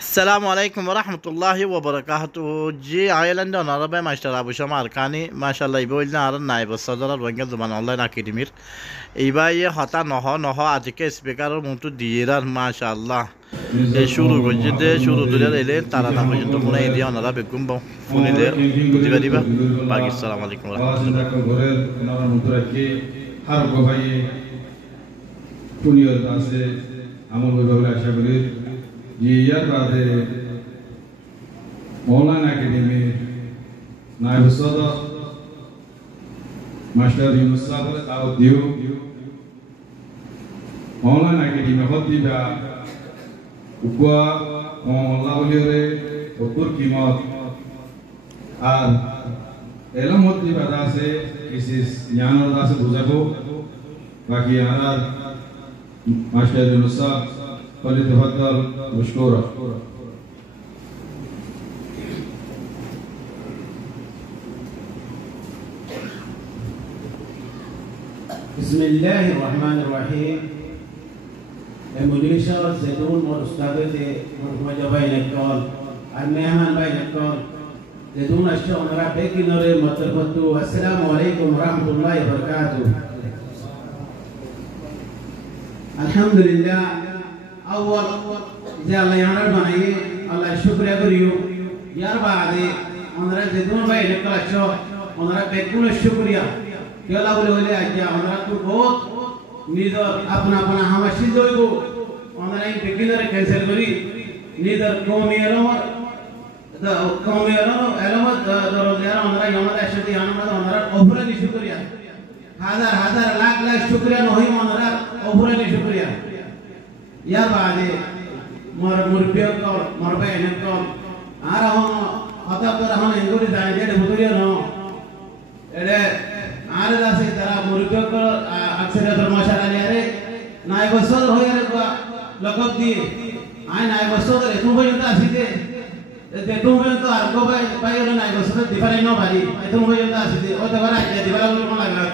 السلام عليكم ورحمة الله وبركاته. جي আয়ারল্যান্ডে অনারবে মাস্টার আবু শামা আরকানি মাশাআল্লাহ ইবইলনা আর নাইব সদর রোহিঙ্গা জুবান অনলাইন একাডেমির এইবাই হতা নহ আজকে স্পিকারের মতো দিয়েরার মাশাআল্লাহ শুরু করতে শুরু ধরে এলে তারা না পর্যন্ত মনে এদিয়া অনারা বেগুম ফোনে বুঝিবা দিবা বাকি আসসালামু আলাইকুম ওয়া রাহমাতুল্লাহ। यार बात है ऑनलाइन एकेडमी नायब सदर मास्टर यूनुस साहब दावत दियो ऑनलाइन एकेडमी होती बा उपवा अल्लाह बोलिए उपर कीमत और एलम होती बता से किसी ज्ञान वाला से बुझाबो बाकी हमारा मास्टर यूनुस साहब فليتفضل مشكورا. بسم الله الرحمن الرحيم. المدير شرف زيدون والاستاذة مرحبا بين الكل المهمان بين الكل زيدون الشؤون ربك نور مترفتو. السلام عليكم ورحمة الله وبركاته. الحمد لله. أول إذا الله يعلم بنايه الله شكر يقوليو يا رب هذه أنظر زيدون باي نكلا شو أنظر بكون الشكريا يلا بقوله أجا أنظر تو बहुत नीदर अपना अपना हमाशी जोइगो أنظر إن بكينر कैंसिल करी नीदर कौमियरों एलोमत दरोदियार أنظر يومات أشتي أنظر أنظर أوفر निशुक्रिया हजार लाख शुक्रिया नहीं أنظर أوفर निशुक्रिया या बादे मुर्बियों को मुर्बे इन्हें को आ रहा हूँ अतः तो रहा हूँ इंगोरी जाने जेड बुतुरिया नो एडे आरे दासे तरह मुर्बियों को अक्सर तो माशाल्लाह ले आरे नाई बसों हो यारे को लगत दी आये नाई बसों तो तुम भी उनका सीधे तुम भी उनको आरको भाई उन्हें नाई बसों तो दिवाली नो भारी तुम भी उनका सीधे और तबारा ये दिवाली उनको लगा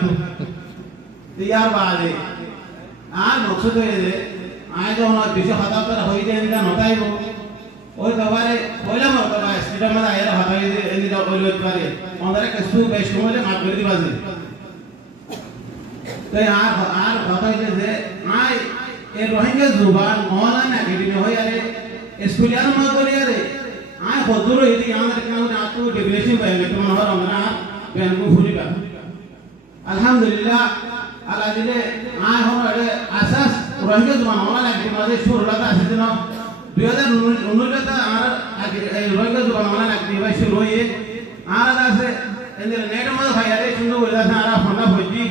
तो यार बादे आर मकसद है आए तो उन्होंने बीच खाता पर होई दे इनका नोटाई वो और कबारे पहला मौका है स्टेडियम में आया रहा है इनका ओलियो करे अंदर कस्तू बेश कोमले मार कर दी बाजी तो यार खाता है जैसे आए ये रोहिंग्या जुबान ऑनलाइन एकेडमी हो यारे स्कूल यार मार कर यारे आए खुदरो यदि यहाँ तक ना उन्हें आपको डिग्रेशन पाएंगे तो मनोहर हमारा बहन को फूली का अल्हम्दुलिल्लाह अल्लाह जिले आए हम अरे आसास रोहिंग्या जुबान ऑनलाइन एकेडमी वाले शुरू लगा ऐसे दिन 2019 का रोहिंग्या जुबान ऑनलाइन एकेडमी शुरू हुई आरा दासे इंदर नेट में भाई यारे शुरू हुआ था आरा फंडा भोजी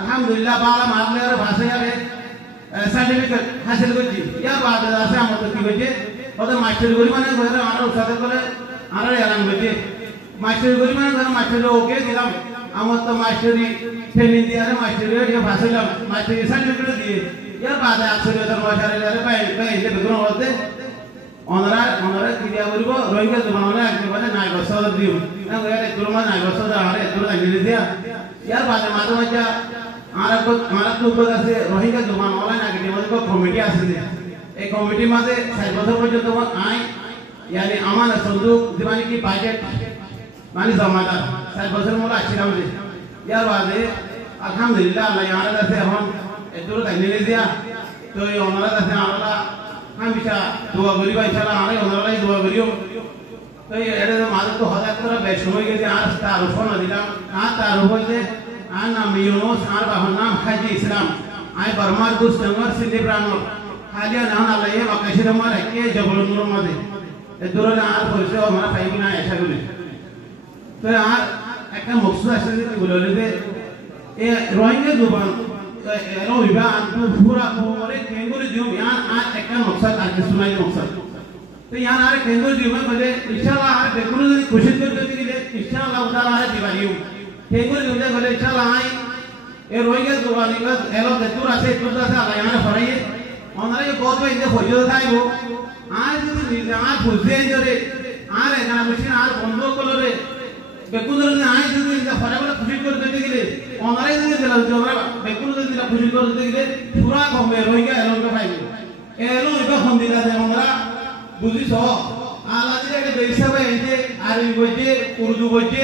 अल्हम्दुलिल्लाह बाला मारले और भाषा यारे सर्टिफिकेट हासिल कर दी या बाद दासे हम तो की बजे और तो मास्टर गोरी माने घर आरा उठाते करे आरा याराम बजे मास्टर गोरी माने घर मास्टर ओके दिलाम हम तो मास्टरी ट्रेनिंग दिया रे मास्टर ये भाषा ला मास्टर सर्टिफिकेट दिए यार बात है अक्सर इधर माशाल्लाह यार भाई इसे बिगड़ो होते ऑनर किया बोलिबो रोहिंग्या जुबान एक बारे नाय बसोद दियो ना यार तुरमा नाय बसोद आरे तुरा इंग्लिश दिया यार बात है मातो मचा आरा को আছে रोहिंग्या जुबान ऑनलाइन एकेडमी को कमिटी আছে এই কমিটি মাঝে 6 বছর পর্যন্ত আই यानी আমান সন্দুক দিবানি কি বাজেট মানে জমাদার 6 বছর মোলা আছিলাম यार बात है अल्हम्दुलिल्लाह अल्लाह यार আছে এখন এদুর তাইলে দিয়া তো এই ওনারা কাছে আমরা হামেশা দোয়া করি ভাই ইনশাআল্লাহ আমরা ওনারাই দোয়া করিও তো এটা মাঝে তো হঠাৎ করে বেশ সময় গেছে আর তার ফোন দিলাম আর তার উপরে আর নাম ইউনুস আর বাবার নাম হাজি ইসলাম আই বর্মার দুস নগর সিন্ধি প্রাণ হালিয়া নাম আল্লাহ এই মাকাশির আমার কে জবল নূর মাঝে এদুর আর পরিচয় আমরা পাইব না আশা করি তো আর একটা মকসুদ আছে যে বলে যে এই রোহিঙ্গা জুবান एरो विवाह तो पूरा पूरे केंगुरी जीव यहाँ आज एक का मकसद आज सुनाई मकसद तो यहाँ आरे केंगुरी जीव में बजे इंशाल्लाह आरे बेकुल जो कोशिश करते हैं कि इंशाल्लाह उतार आरे दिवाली हो केंगुरी जीव में बजे इंशाल्लाह आई ये रोहिंग्या जुबानी का एरो देतुर ऐसे इतना सा आला यहाँ फराई है और ये बहुत में इन्हें फौजियों था वो आज आज फुलते हैं जो रे आरे ना मशीन आज बंदों को लो रे बेकुल ने आए जो इनका फराबला खुशी कर देते के लिए ऑनलाइन ने दिला जो बेकुल ने दिला खुशी कर देते के लिए पूरा कम में रोहिंग्या एलो का भाई एलो इबा हम दिला दे हमरा বুঝিস আলাদা একটা বেসা ভাই এই যে আরবি বইতে উর্দু বইতে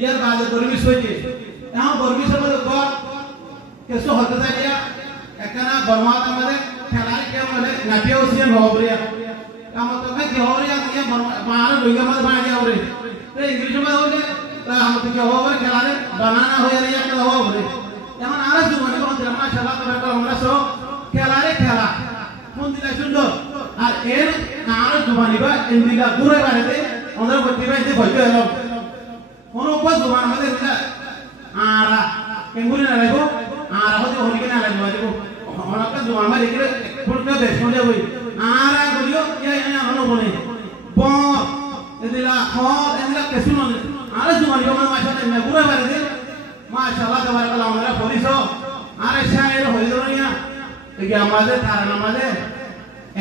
ইয়ার বাজে বর্মিস হইছে এখন বর্মিসের মধ্যে কর কেসো হতে যায় একখানা বর্মাতে মধ্যে খেলার কে মধ্যে নাটিয়া ওসিয়ান হবরিয়া কামত ভাই কি হবরিয়া ইয়া মারা লইগা মধ্যে বাড়ি যাওরে তো ইংলিশ মধ্যে হলে हम तो क्या होगा खिलाने बनाना हो या नहीं क्या होगा बोले यहाँ आरा जुबानी को हम माशाल्लाह तबारक हमरा सो खिलाने खिला कौन दिला सुनो और एर आरा जुबानी बा इंदिला दूर बारे दे अंदर बत्ती बा इसे भजो है लोग कौन ऊपर जुबान में दिला आरा केंगुरी ना लगो आरा हो जो होने के ना लगो देखो हम आपका जुबान में देखिए फुल का बेस्ट हो जाए आरा बोलियो या यहाँ हम लोग बोले बॉम इंदिला हॉट इंदिला कैसे बोले आरे जुबानी को माशाल्लाह मैं पूरा कर दे माशाल्लाह तबारकल्लाह हमरा पुलिस हो आरे शायर হইল না এই আমাদে তার নামাজে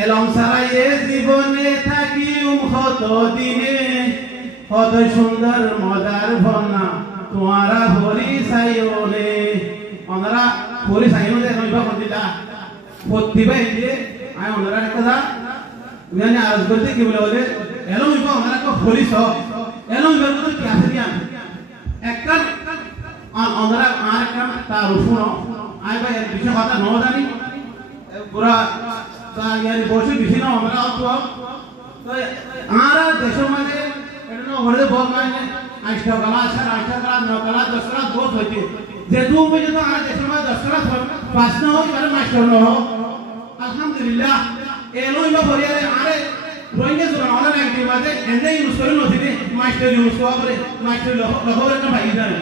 এলম সারায়ে জীবনে থাকি কত দিনে কত সুন্দর মজার ভন্না তোমারা হরি সাইওনে আমরা হরি সাইওনে দেখবা কোনটা প্রতিভা ইয়ে আয় আমরা কথা মানে আজ বলতে কি বলে এলম ইবা আমরা কো পুলিশ हो এলম বেরো কি আছে দিয়া একখান আমরা আর কাম তার শুনো আই ভাই এর বিষয় কথা ন জানি পুরা তা ইয়ানি বসে বিষয় না আমরা তো আর দেশ মানে এটা হরে বল মানে আইসা গলা ছাড় আইসা গলা ন গলা 10 গলা বহুত হইছে যে দু মিনিট তো আর দেশ মানে 10 গলা পাঁচ না হয় মানে মাস্টার ন আলহামদুলিল্লাহ এলো ইবা বরিয়ারে আরে রোহিঙ্গা জোরান অনলাইন অ্যাক্টিভ আছে এন্ডে ইউজ করে নথিতে মাস্টার ইউজ করে মাস্টার লখবরের না ভাই জানে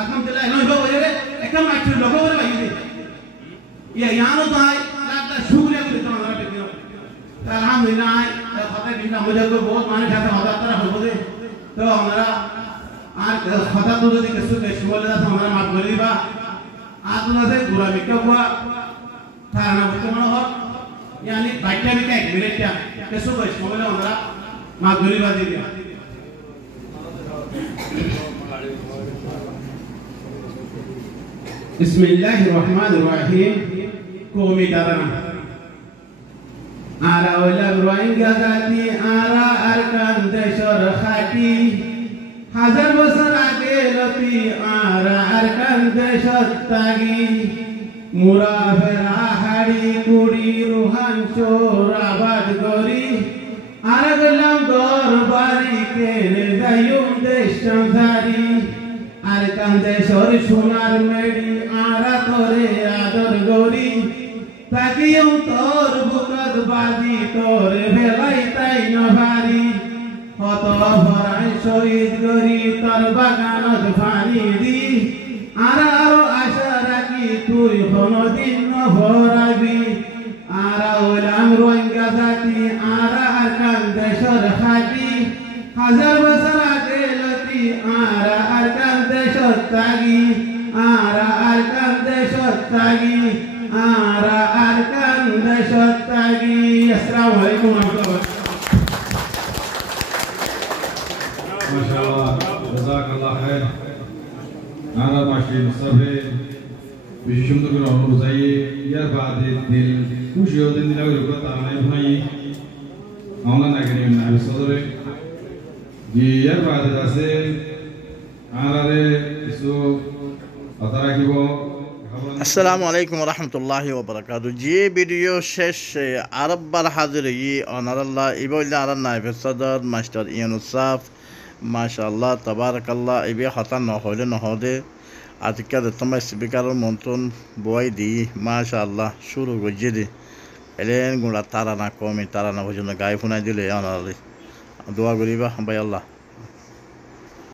আলহামদুলিল্লাহ এলো ইবা বরিয়ারে একটা মাস্টার লখবরের ভাই দে ইয়া ইয়ানো তাই লাটা শুকরিয়া করতে আমরা পেদিও আলহামদুলিল্লাহ কথা দিনা মুঝে তো বহুত মানে সাথে হঠাৎ তারা হবো তো আমরা আর কথা তো যদি কিছু বেশি বলে দাও আমরা মাফ করে দিবা আপনাদের গুরা বিকা হুয়া থানা বলতে মনে হয় यानी बाइक में क्या एक मिनट क्या कैसे कोई शोले होना माँ गोली बाजी दिया बिस्मिल्लाहिर्रहमानिर्रहीम कोमी करना आरा वाला रोहिंग्या जाती आरा अरकान देशर खाती हजार बছর আগে লতি आरा अरकान देशर तागी মুরা ফেরা হাড়ি কুড়ি রুহান চোরাবাদ গরি আর গেলাম দরবারি কেনে যাইম দেশ সংসারি আর কান্দে সর সোনার মেড়ি আরা তোরে আদর গরি তাকিয়ম তোর বুকত বাজি তোর ভেলাই তাই নভারি কত ভরাই শহীদ গরি তোর বাগানত ফানি দি আরা আরো আশা রাখি তুই কোনদিন ভরাবি আরা ওলাম রোহিঙ্গা জাতি আরা আরকান দেশর খাতি হাজার বছর আগে লতি আরা আরকান দেশর তাগি আরা আরকান দেশর তাগি আরা আরকান দেশর তাগি আসসালামু আলাইকুম ওয়া রাহমাতুল্লাহ মাশাআল্লাহ জাযাকাল্লাহ খাইর নারা মাশিন সবে বেশি সুন্দর করে অনুরোধ চাইয়ে ইয়ার বাদে দিল খুশি হতে দিন আগে রুকা তারানাই ভাই আমরা নাকি না সদরে জি ইয়ার বাদে আছে আরারে কিছু কথা রাখিব আসসালামু আলাইকুম রহমতুল্লাহি ওবরাকাতু জি ভিডিও শেষ আরববার হাজির ই অনারাল্লাহ ইবইল্লা আরান নাইব সদর মাস্টার ইউনুসাফ মাশাআল্লাহ তাবারাকাল্লাহ ইবে হতা নহলে নহদে আজকে তোমার স্পিকারের মন্ত্রণ বই দি মাশাআল্লাহ শুরু গজে দি এলেন গুড়া তারা না কমে তারা না পর্যন্ত গায়ে ফুনাই দিলে অনারালি দোয়া করিবা ভাই আল্লাহ